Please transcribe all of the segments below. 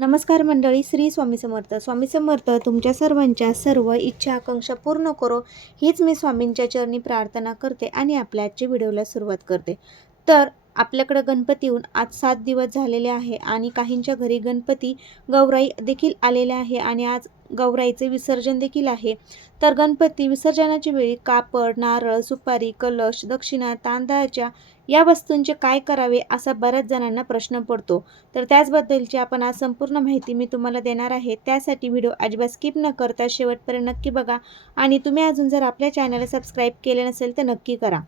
नमस्कार मंडळी श्री स्वामी समर्थ. स्वामी समर्थ तुमच्या सर्वांच्या सर्व इच्छा आकांक्षा पूर्ण करो. हीच मी स्वामींच्या चरणी प्रार्थना करते आणि आपल्या आजच्या व्हिडिओला सुरुवात करते. तर आपल्याकडं गणपती येऊन आज सात दिवस झालेले आहे आणि काहींच्या घरी गणपती गौराई देखील आलेले आहे आणि आज गौराईचे विसर्जन देखील आहे. तर गणपती विसर्जनाच्या वेळी कापड नारळ सुपारी कलश दक्षिणा तांदळाच्या या वस्तूंचे काय करावे असा बऱ्याच जणांना प्रश्न पडतो. तर त्याचबद्दलची आपण आज संपूर्ण माहिती मी तुम्हाला देणार आहे. त्यासाठी व्हिडिओ अजिबात स्किप न करता शेवटपर्यंत नक्की बघा. आणि तुम्ही अजून जर आपल्या चॅनलला सबस्क्राईब केले नसेल तर नक्की करा.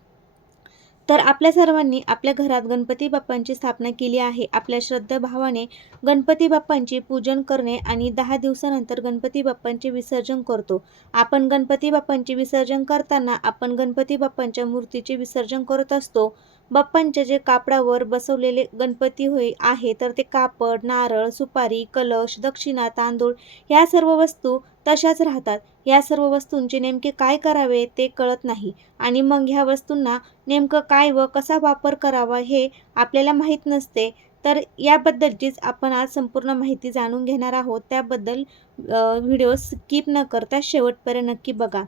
तर आपल्या सर्वांनी आपल्या घरात गणपती बाप्पांची स्थापना केली आहे. आपल्या श्रद्धाभावाने गणपती बाप्पांचे पूजन करणे आणि दहा दिवसानंतर गणपती बाप्पांचे विसर्जन करतो. आपण गणपती बाप्पांचे विसर्जन करताना आपण गणपती बाप्पांच्या मूर्तीचे विसर्जन करत असतो. बाप्पांच्या जे कापडावर बसवलेले गणपती होय आहे तर ते कापड नारळ सुपारी कलश दक्षिणा तांदूळ ह्या सर्व वस्तू तशाच राहतात. या सर्व वस्तूंचे नेमके काय करावे ते कळत नाही. आणि मग ह्या वस्तूंना नेमकं काय व कसा वापर करावा हे आपल्याला माहीत नसते. तर याबद्दलचीच आपण आज संपूर्ण माहिती जाणून घेणार आहोत. त्याबद्दल व्हिडिओ स्किप न करता शेवटपर्यंत नक्की बघा.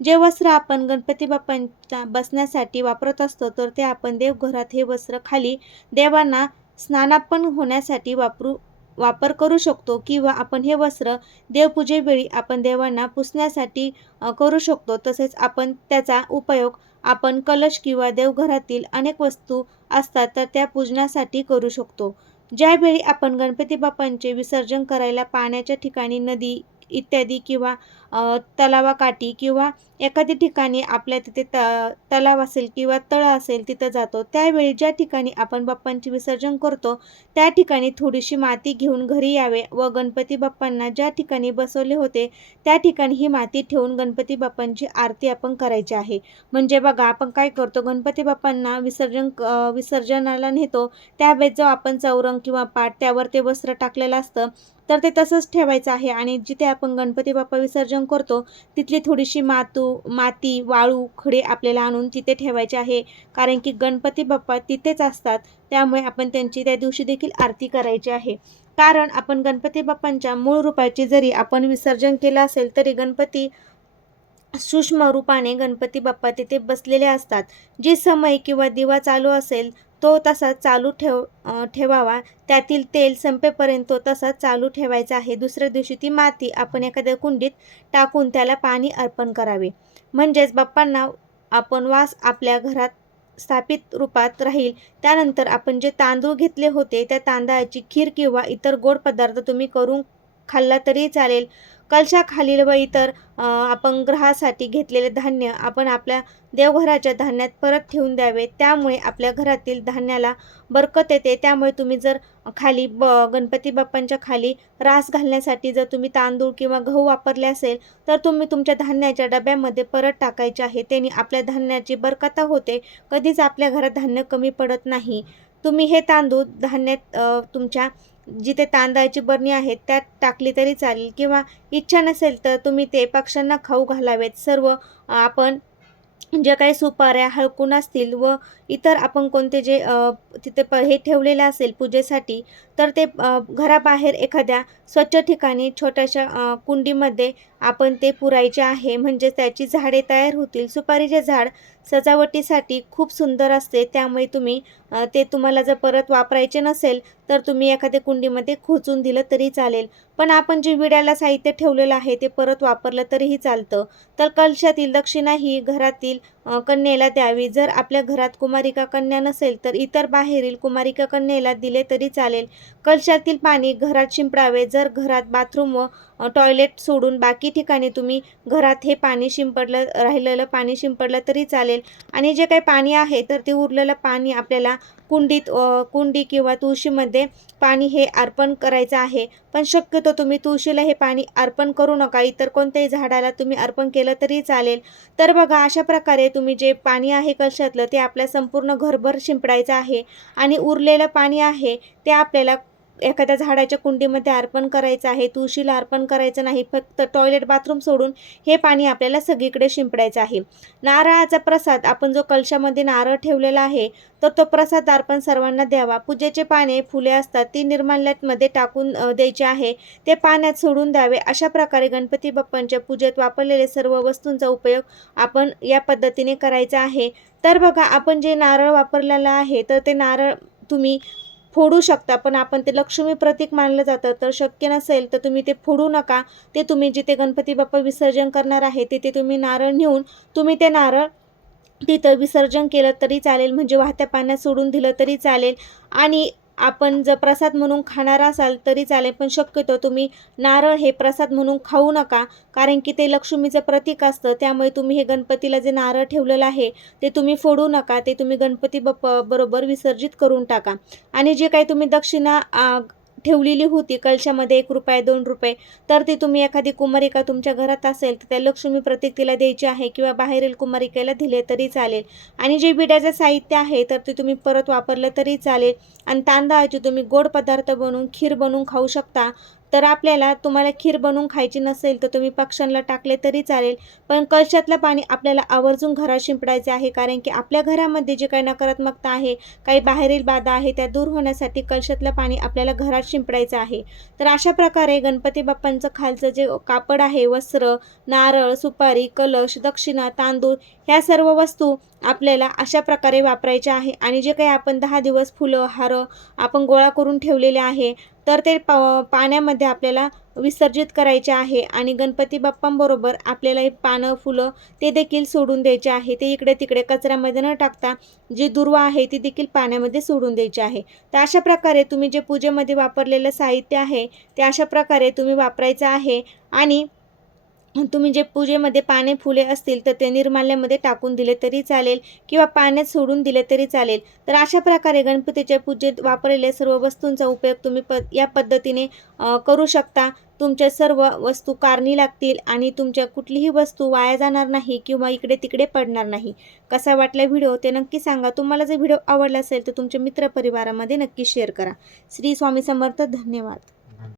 जे वस्त्र आपण गणपती बाप्पांच्या बसण्यासाठी वापरत असतो तर ते आपण देवघरात हे वस्त्र खाली देवांना स्नानापण होण्यासाठी वापरू वापर करू शकतो किंवा आपण हे वस्त्र देवपूजेवेळी आपण देवांना पुसण्यासाठी करू शकतो. तसेच आपण त्याचा उपयोग आपण कलश किंवा देवघरातील अनेक वस्तू असतात तर त्या पूजनासाठी करू शकतो. ज्यावेळी आपण गणपती बाप्पांचे विसर्जन करायला पाण्याच्या ठिकाणी नदी इत्यादी किंवा तलावाकाठी किंवा एखाद्या ठिकाणी आपल्या तिथे त तलाव असेल किंवा तळं असेल तिथं जातो. त्यावेळी ज्या ठिकाणी आपण बाप्पांचे विसर्जन करतो त्या ठिकाणी थोडीशी माती घेऊन घरी यावे व गणपती बाप्पांना ज्या ठिकाणी बसवले होते त्या ठिकाणी ही माती ठेवून गणपती बाप्पांची आरती आपण करायची आहे. म्हणजे बघा आपण काय करतो गणपती बाप्पांना विसर्जन क- विसर्जनाला नेतो. त्यावेळेस जो आपण चौरंग किंवा पाट त्यावर ते वस्त्र टाकलेलं असतं तर ते तसंच ठेवायचं आहे. आणि जिथे आपण गणपती बाप्पा विसर्जन करतो. तिथली थोडीशी मातू माती वाळू खडे आपल्याला आणून तिथे ठेवायचे आहे. कारण की गणपती बाप्पा तिथेच असतात. त्यामुळे आपण त्यांची त्या दिवशी देखील आरती करायची आहे. कारण आपण गणपती बाप्पांच्या मूळ रूपाची जरी आपण विसर्जन केलं असेल तरी गणपती सूक्ष्म रूपाने गणपती बाप्पा तिथे बसलेले असतात. जे समय किंवा दिवा चालू असेल तो तसा चालू ठेव ठेवावा. त्यातील तेल संपेपर्यंत तो तसा चालू ठेवायचा आहे. दुसऱ्या दिवशी ती माती आपण एखाद्या कुंडीत टाकून त्याला पाणी अर्पण करावे. म्हणजेच बाप्पांना आपण वास आपल्या घरात स्थापित रूपात राहील. त्यानंतर आपण जे तांदूळ घेतले होते त्या तांदळाची खीर किंवा इतर गोड पदार्थ तुम्ही करून खाल्ला तरी चालेल. कलशाखालील व इतर आपण ग्रहासाठी घेतलेले धान्य आपण आपल्या देवघराच्या धान्यात परत ठेवून द्यावे. त्यामुळे आपल्या घरातील धान्याला बरकत येते. त्यामुळे तुम्ही जर खाली ब गणपती बाप्पांच्या खाली रास घालण्यासाठी जर तुम्ही तांदूळ किंवा गहू वापरले असेल तर तुम्ही तुमच्या धान्याच्या डब्यामध्ये परत टाकायचे आहे. त्याने आपल्या धान्याची बरकता होते. कधीच आपल्या घरात धान्य कमी पडत नाही. तुम्ही हे तांदूळ धान्यात तुमच्या जिथे तांदळाची बरणी आहेत त्यात टाकली तरी चालेल. किंवा इच्छा नसेल तर तुम्ही ते पक्ष्यांना खाऊ घालावेत. सर्व आपण जे काही सुपाऱ्या हळकून असतील व इतर आपण कोणते जे तिथे प हे ठेवलेले असेल पूजेसाठी तर ते घराबाहेर एखाद्या स्वच्छ ठिकाणी छोट्याशा कुंडीमध्ये आपण ते पुरायचे आहे. म्हणजे त्याची झाडे तयार होतील. सुपारीचे झाड सजावटीसाठी खूप सुंदर असते. त्यामुळे तुम्ही ते तुम्हाला जर परत वापरायचे नसेल तर तुम्ही एखाद्या कुंडीमध्ये खोचून दिलं तरी चालेल. पण आपण जे विड्याला साहित्य ठेवलेलं आहे ते परत वापरलं तरीही चालतं. तर कलशातील दक्षिणा ही घरातील कन्येला द्यावी. जर आपल्या घरात कुमारिका कन्या नसेल तर इतर बाहेरील कुमारिका कन्येला दिले तरी चालेल. कलशातील पाणी घरात शिंपडावे. जर घरात बाथरूम व टॉयलेट सोडून बाकी ठिकाणी तुम्ही घरात हे पाणी शिंपडलं राहिलेलं पाणी शिंपडलं तरी चालेल. आणि जे काही पाणी आहे तर ते उरलेलं पाणी आपल्याला कुंडीत कुंडी किंवा तुळशीमध्ये पाणी हे अर्पण करायचं आहे. पण शक्यतो तुम्ही तुळशीला हे पाणी अर्पण करू नका. इतर कोणत्याही झाडाला तुम्ही अर्पण केलं तरी चालेल. तर बघा अशा प्रकारे तुम्ही जे पाणी आहे कलशातलं ते आपल्या संपूर्ण घरभर शिंपडायचं आहे. आणि उरलेलं पाणी आहे ते आपल्याला एखाद्या झाडाच्या कुंडीमध्ये अर्पण करायचं आहे तुळशीला अर्पण करायचं नाही फक्त टॉयलेट बाथरूम सोडून हे पाणी आपल्याला सगळीकडे शिंपडायचं आहे. नारळाचा प्रसाद आपण जो कलशामध्ये नारळ ठेवलेला आहे तर तो प्रसाद अर्पण सर्वांना द्यावा. पूजेचे पाने फुले असतात ती निर्माल्यामध्ये टाकून द्यायचे द्यायची आहे. ते पाण्यात सोडून द्यावे. अशा प्रकारे गणपती बाप्पांच्या पूजेत वापरलेले सर्व वस्तूंचा उपयोग आपण या पद्धतीने करायचा आहे. तर बघा आपण जे नारळ वापरलेलं आहे तर ते नारळ तुम्ही फोडू शकता पण आपण ते लक्ष्मी प्रतीक मानलं जातं. तर शक्य नसेल तर तुम्ही ते फोडू नका. ते तुम्ही जिथे गणपती बाप्पा विसर्जन करणार आहे तिथे तुम्ही नारळ नेऊन तुम्ही ते नारळ तिथं विसर्जन केलं तरी चालेल. म्हणजे वाहत्या पाण्यात सोडून दिलं तरी चालेल. आणि आपण जर प्रसाद म्हणून खाणार असाल तरी चालेल पण शक्यतो तुम्ही नारळ हे प्रसाद म्हणून खाऊ नका कारण की ते लक्ष्मीचं प्रतीक असतं. त्यामुळे तुम्ही हे गणपतीला जे नारळ ठेवलेलं आहे ते तुम्ही फोडू नका. ते तुम्ही गणपती बरोबर विसर्जित करून टाका. आणि जे काही तुम्ही दक्षिणा ठेवलेली होती कलशामध्ये एक रुपये दोन रुपये. तर ती तुम्ही एखादी कुमारिका तुमच्या घरात असेल तर त्या लक्ष्मी प्रतीक तिला द्यायची आहे किंवा बाहेरील कुमारिकेला दिले तरी चालेल. आणि जे बिड्याचं साहित्य आहे तर ते तुम्ही परत वापरलं तरी चालेल. आणि तांदळाचे तुम्ही गोड पदार्थ बनवून खीर बनवून खाऊ शकता. तर आपल्याला तुम्हाला खीर बनवून खायची नसेल तर तुम्ही पक्ष्यांना टाकले तरी चालेल. पण कळशातलं पाणी आपल्याला आवर्जून घरात शिंपडायचे आहे. कारण की आपल्या घरामध्ये जे काही नकारात्मकता आहे काही बाहेरील बाधा आहे त्या दूर होण्यासाठी कळशातलं पाणी आपल्याला घरात शिंपडायचं आहे. तर अशा प्रकारे गणपती बाप्पांचं खालचं जे कापड आहे वस्त्र नारळ सुपारी कलश दक्षिणा तांदूळ ह्या सर्व वस्तू आपल्याला अशा प्रकारे वापरायच्या आहे. आणि जे काही आपण दहा दिवस फुलं हारं आपण गोळा करून ठेवलेले आहे तर ते पाण्यामध्ये आपल्याला विसर्जित करायचे आहे आणि गणपती बाप्पांबरोबर आपल्याला हे पानं फुलं ते देखील सोडून द्यायचे आहे. ते इकडे तिकडे कचऱ्यामध्ये न टाकता जी दुर्वा आहे ती देखील पाण्यामध्ये सोडून द्यायची आहे. तर अशा प्रकारे तुम्ही जे पूजेमध्ये वापरलेलं साहित्य आहे ते अशा प्रकारे तुम्ही वापरायचं आहे आणि तुम्ही जे पूजेमध्ये पाने फुले असतील तर ते निर्माल्यामध्ये टाकून दिले तरी चालेल किंवा पाण्यात सोडून दिले तरी चालेल. तर अशा प्रकारे गणपतीच्या पूजेत वापरलेल्या सर्व वस्तूंचा उपयोग तुम्ही प या पद्धतीने करू शकता. तुमच्या सर्व वस्तू कारणी लागतील आणि तुमच्या कुठलीही वस्तू वाया जाणार नाही किंवा इकडे तिकडे पडणार नाही. कसा वाटला व्हिडिओ ते नक्की सांगा. तुम्हाला जर व्हिडिओ आवडला असेल तर तुमच्या मित्रपरिवारामध्ये नक्की शेअर करा. श्री स्वामी समर्थ धन्यवाद.